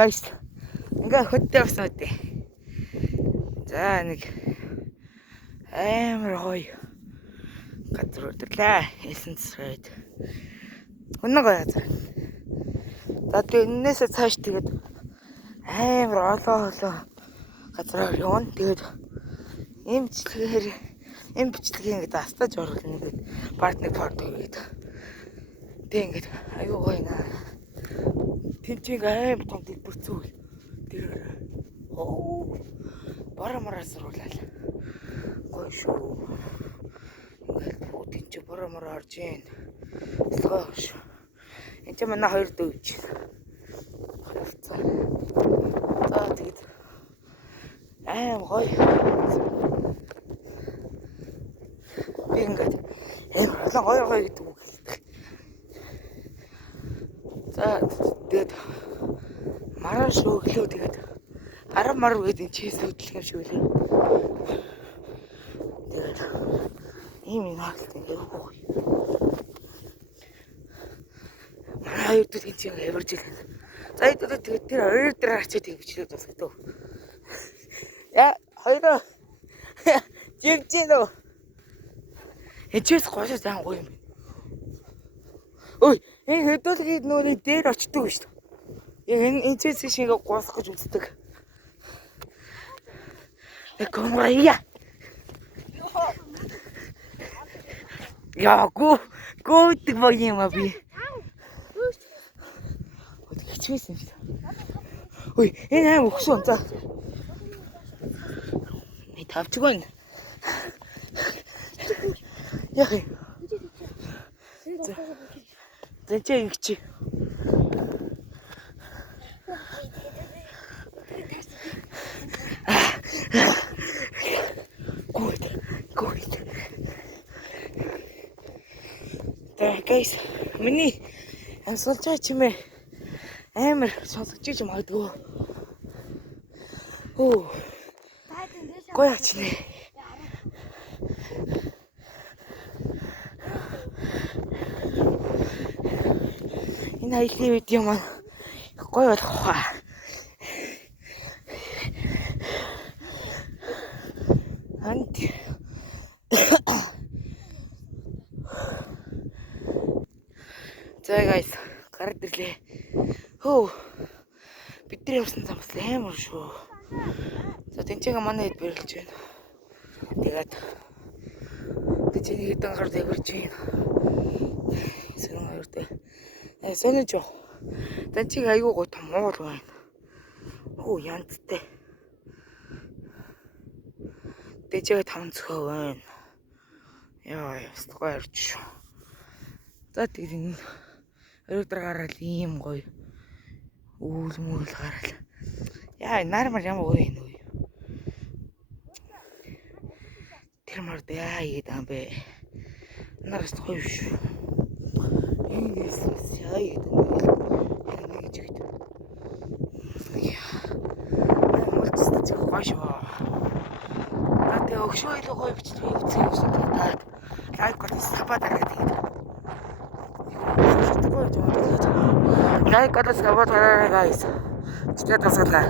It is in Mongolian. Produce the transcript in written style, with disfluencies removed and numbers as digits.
guys. Ингээ хөттэй басан үдээ. За нэг амар гоё газар өдөрлөө. Эсэнцрээд. Үнэн гоё газар. За тэгээ энээсээ цааш тэгээд амар олоо газраар явна. Тэгээд ийм бичлэгээр ингээд астаж оруулна ингээд партнер фото гэдэг. Тэг ингээд аюу гоё наа. Тэнцэг аим том дэлбэрцүүл. Тэр барамараас оруулаад. Гоё шүү. Ингээд тэнцэг барамаар орж ийн. Слоош. Энд ч манай хоёр дөвч. За тэгээд аим гоё. Би ингээд гоё гэдэг үг. За тэгээд маргааш өглөө тэгээд арав марв гэдэг чиз хөдлөх юм шиг үлээ. Тэгээд ийм хаалт ингээд үгүй. Манай хоёр дэх чинь явж илээ. За тэгээд тэр хоёр дээр арчаад бичлээд басдаг. Я хоёроо жигжээ. Эцэс гоошоо зан гоё юм. Ой, энэ хөдөлгөөд нүрий дээр очдөг шүү дээ. Энэ эцэс шиг гоосох гэж үздэг. Комрая. Гүйдэг баг юм аа би. Хичээсэн шүү дээ. Ой, энэ аим өгсөн за. Би тавчгүй. Яах юм? Зэнчээ ингэчи. Гүйд. Тэгээ guys, миний сонсож чимээ амар сонсож иж магадгүй. Гоё ачнэ. Энэ хайлын видео маань гоё болох хаа. Ант. За guys, гард ирлээ. Бид нар явсан зам бас амар шүү. За тэнцээгээ манай хэд бэрэлж байна. Тэгээд тэний хэдэн гар дэвэрж байна. Сэрэн хоёртой. Сониж яах. Тэнцэг аягүй гоо том уур байна. Янзтай. Тэжээ 5 цохоо байна. Яа, ястгаа ирж шүү. За тэгээд энэ өрөөдөр гараад ийм гоё. Үүл гараад. Яа, нармар ямар гоё юм бэ? Тэр мард яа идэм бэ? Нараас гоё шүү. Ингээс яа идэм бэ? Нэг жигт. Мулчтай ч гоё шүү. Тэ өгшөө илүү гоё бичлэг үзэх юм шиг таад. Лайк гол сабад арай тэгээд. Лайк гол сабад арай guys. Чигээр тасгалаа.